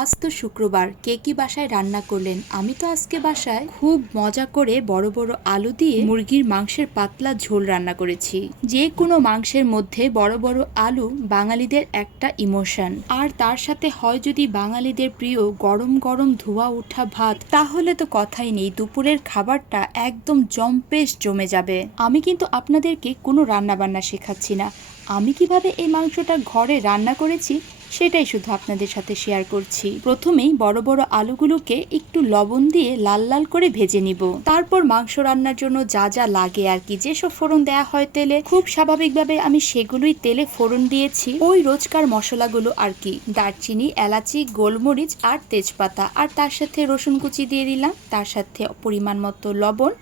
আজ তো শুক্রবার, কে কি বাসায় রান্না করলেন? আমি তো আজকে বাসায় খুব মজা করে বড় বড় আলু দিয়ে মুরগির মাংসের পাতলা ঝোল রান্না করেছি। যে কোনো মাংসের মধ্যে বড় বড় আলু বাঙালিদের একটা ইমোশন। আর তার সাথে হয় যদি বাঙালিদের প্রিয় গরম গরম ধোয়া ওঠা ভাত, তাহলে তো কথাই নেই, দুপুরের খাবারটা একদম জম্পেশ জমে যাবে। আমি কিন্তু আপনাদেরকে কোনো রান্না বান্না শেখাচ্ছি না। আমি কীভাবে এই মাংসটা ঘরে রান্না করেছি সেটাই শুধু আপনাদের সাথে শেয়ার করছি। প্রথমেই বড় বড় আলুগুলোকে একটু লবণ দিয়ে লাল লাল করে ভেজে নিব। তারপর মাংস রান্নার জন্য যা যা লাগে আর কি, যেসব ফোড়ন দেয়া হয় তেলে, খুব স্বাভাবিকভাবে আমি সেগুলোই তেলে ফোড়ন দিয়েছি। ওই রোজকার মশলাগুলো আর কি, দারচিনি, এলাচি, গোলমরিচ আর তেজপাতা। আর তার সাথে রসুন কুচি দিয়ে দিলাম। তার সাথে পরিমাণ মতো লবণ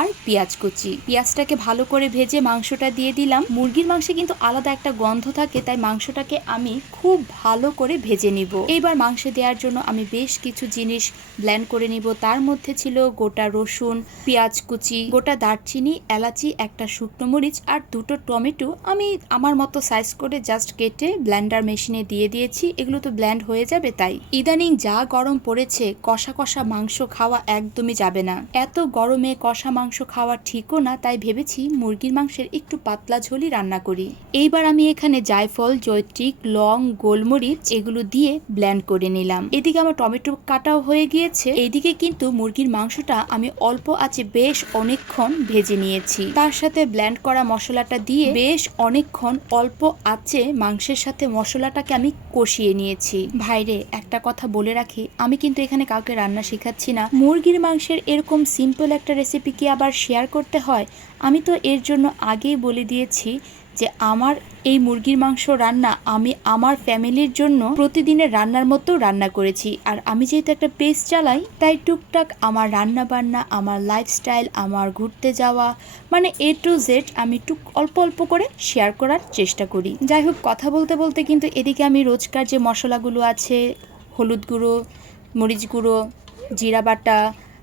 আর পেঁয়াজ কুচি। পেঁয়াজটাকে ভালো করে ভেজে মাংসটা দিয়ে দিলাম। মুরগির মাংসে কিন্তু আলাদা একটা গন্ধ থাকে, তাই মাংসটাকে আমি খুব ভালো করে ভেজে নিব। এইবার মাংসে দেওয়ার জন্য আমি বেশ কিছু জিনিস ব্ল্যান্ড করে নিব। তার মধ্যে ছিল গোটা রসুন, পেঁয়াজ কুচি, গোটা দারচিনি, এলাচি, একটা শুকনো মরিচ আর দুটো টমেটো। আমি আমার মতো সাইজ করে জাস্ট কেটে ব্ল্যান্ডার মেশিনে দিয়ে দিয়েছি। এগুলো তো ব্ল্যান্ড হয়ে যাবে তাই। ইদানিং যা গরম পড়েছে, কষা কষা মাংস খাওয়া একদমই যাবে না। এত গরমে কষা মাংস খাওয়া ঠিকও না, তাই ভেবেছি মুরগির মাংসের একটু পাতলা ঝোলই রান্না করি। এইবার আমি এখানে জায়ফল জৈত্রিক লং, গোলমরিচ এগুলো দিয়ে ব্ল্যান্ড করে নিলাম। এদিকে আমার টমেটো কাটাও হয়ে গিয়েছে। এইদিকে কিন্তু মুরগির মাংসটা আমি অল্প আছে বেশ অনেকক্ষণ ভেজে নিয়েছি। তার সাথে ব্ল্যান্ড করা মশলাটা দিয়ে বেশ অনেকক্ষণ অল্প আছে মাংসের সাথে মশলাটাকে আমি কষিয়ে নিয়েছি। ভাইরে, একটা কথা বলে রাখি, আমি কিন্তু এখানে কাউকে রান্না শেখাচ্ছি না। মুরগির মাংসের এরকম সিম্পল একটা রেসিপি কি আবার শেয়ার করতে হয়, আমি তো এর জন্য আগেই বলে দিয়েছি যে আমার এই মুরগির মাংস রান্না আমি আমার ফ্যামিলির জন্য প্রতিদিনের রান্নার মতো রান্না করেছি। আর আমি যেহেতু একটা পেজ চালাই, তাই টুকটাক আমার রান্না বান্না আমার লাইফস্টাইল আমার ঘুরতে যাওয়া মানে এ টু জেড আমি টুক অল্প অল্প করে শেয়ার করার চেষ্টা করি। যাই হোক, কথা বলতে বলতে কিন্তু এদিকে আমি রোজকার যে মশলাগুলো আছে, হলুদ গুঁড়ো, মরিচ গুঁড়ো, জিরা বাটা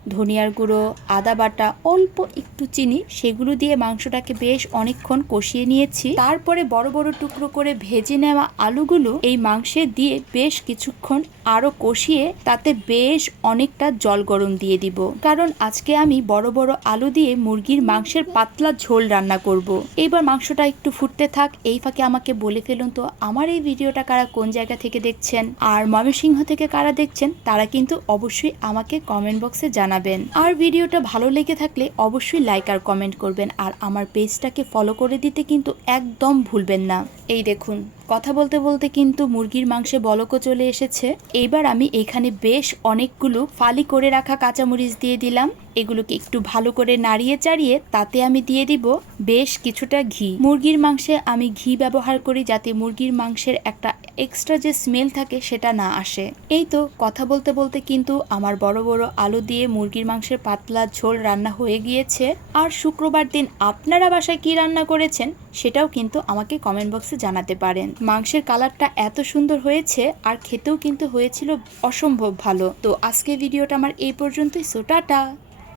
ধনিয়ার গুঁড়ো, আদা বাটা, অল্প একটু চিনি, সেগুলো দিয়ে মাংসটাকে বেশ অনেকক্ষণ কষিয়ে নিয়েছি। তারপরে বড় বড় টুকরো করে ভেজে নেওয়া আলুগুলো এই মাংসে দিয়ে বেশ কিছুক্ষণ আরও কষিয়ে তাতে বেশ অনেকটা জল গরম দিয়ে দিব। কারণ আজকে আমি বড় বড় আলু দিয়ে মুরগির মাংসের পাতলা ঝোল রান্না করব। এইবার মাংসটা একটু ফুটতে থাক। এই ফাঁকে আমাকে বলে ফেলুন তো, আমার এই ভিডিওটা কারা কোন জায়গা থেকে দেখছেন? আর ময়মনসিংহ থেকে কারা দেখছেন? তারা কিন্তু অবশ্যই আমাকে কমেন্ট বক্সে জানাবেন। আর ভিডিওটা ভালো লেগে থাকলে অবশ্যই লাইক আর কমেন্ট করবেন। আর আমার পেজটাকে ফলো করে দিতে কিন্তু একদম ভুলবেন না। এই দেখুন, কথা বলতে বলতে কিন্তু মুরগির মাংসে বলকও চলে এসেছে। এইবার আমি এখানে বেশ অনেকগুলো ফালি করে রাখা কাঁচামরিচ দিয়ে দিলাম। এগুলোকে একটু ভালো করে নাড়িয়ে চাড়িয়ে তাতে আমি দিয়ে দিব বেশ কিছুটা ঘি। মুরগির মাংসে আমি ঘি ব্যবহার করি যাতে মুরগির মাংসের একটা এক্সট্রা যে স্মেল থাকে সেটা না আসে। এই তো কথা বলতে বলতে কিন্তু আমার বড় বড় আলু দিয়ে মুরগির মাংসের পাতলা ঝোল রান্না হয়ে গিয়েছে। আর শুক্রবার দিন আপনারা বাসায় কি রান্না করেছেন সেটাও কিন্তু আমাকে কমেন্ট বক্সে জানাতে পারেন। মাংসের কালারটা এত সুন্দর হয়েছে আর খেতেও কিন্তু হয়েছিল অসম্ভব ভালো। তো আজকে ভিডিওটা আমার এই পর্যন্তই। So tata